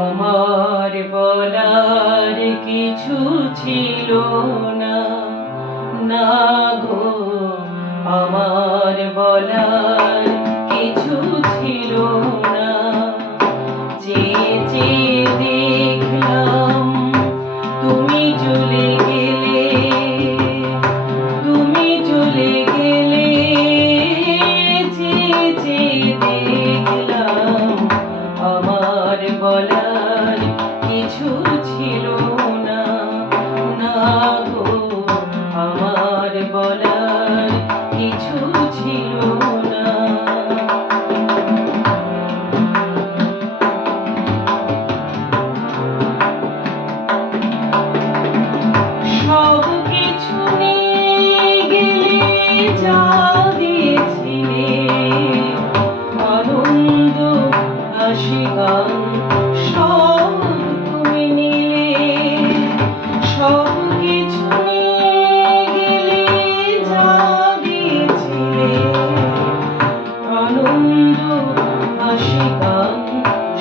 আমার বলার কিছু ছিল না, না গো, আমার বলার কিছু ছিল না। চেয়ে চেয়ে দেখলাম তুমি চলে গেলে, তুমি চলে গেলে। চেয়ে চেয়ে দেখলাম আমার বলার কিছু ছিল না, না গো, আমার বলার কিছু ছিল না। সব কিছু নিয়ে গেলে, যা দিয়েছিলে আনন্দ হাসি গান সব তুমি নিলে। সব কিছু নিয়ে গেলে, যা দিয়েছিলে আনন্দ হাসি গান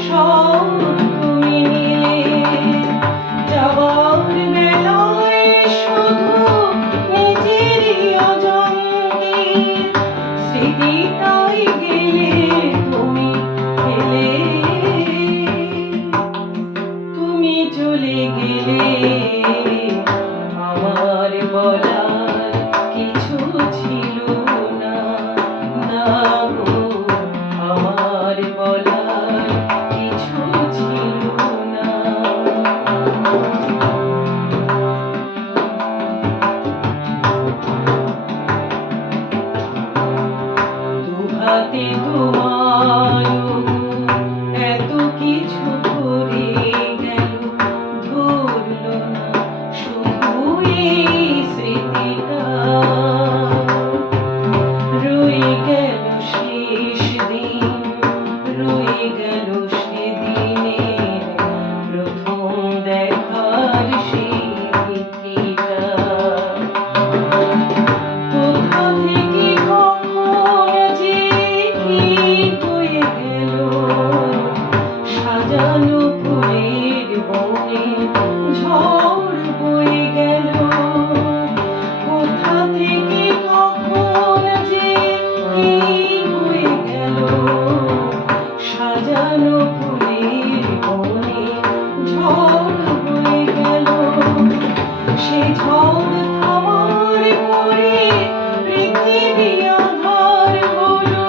সব তুমি নিলে। যাবার বেলায় শুধু নিজেরই অজান্তে স্মৃতিটাই গেলে তুমি ফেলে। তুমি চলে গেলে, আমার বলার কিছু ছিল না, না গো, আমার বলার কিছু ছিল না। দুহাতে তোমার এত কিছু করে গেল, ধরল না শুধু এই স্মৃতিটা। রয়ে গেল শেষ দিন, রয়ে গেল সেদিনে প্রথম দেখার সেই চিঠিটা। কোথা থেকে কখন যে কি বয়ে গেল, সাজানো ফুলের বনে ঝড় বয়ে গেল। কোথা থেকে কখন যে কি বয়ে গেল, সাজানো ফুলের বনে ঝড় বয়ে গেল। সে ঝড় থামার পরে পৃথিবী আঁধার হলো,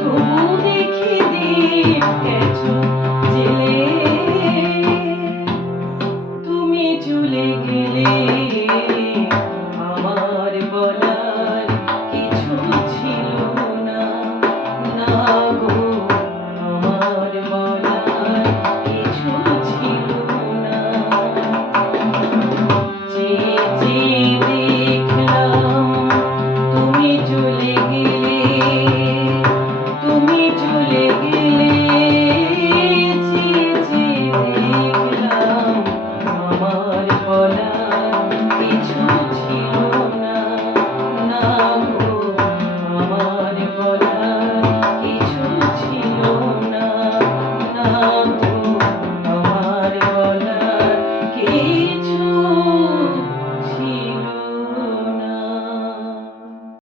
তবু দেখে দিন গেছো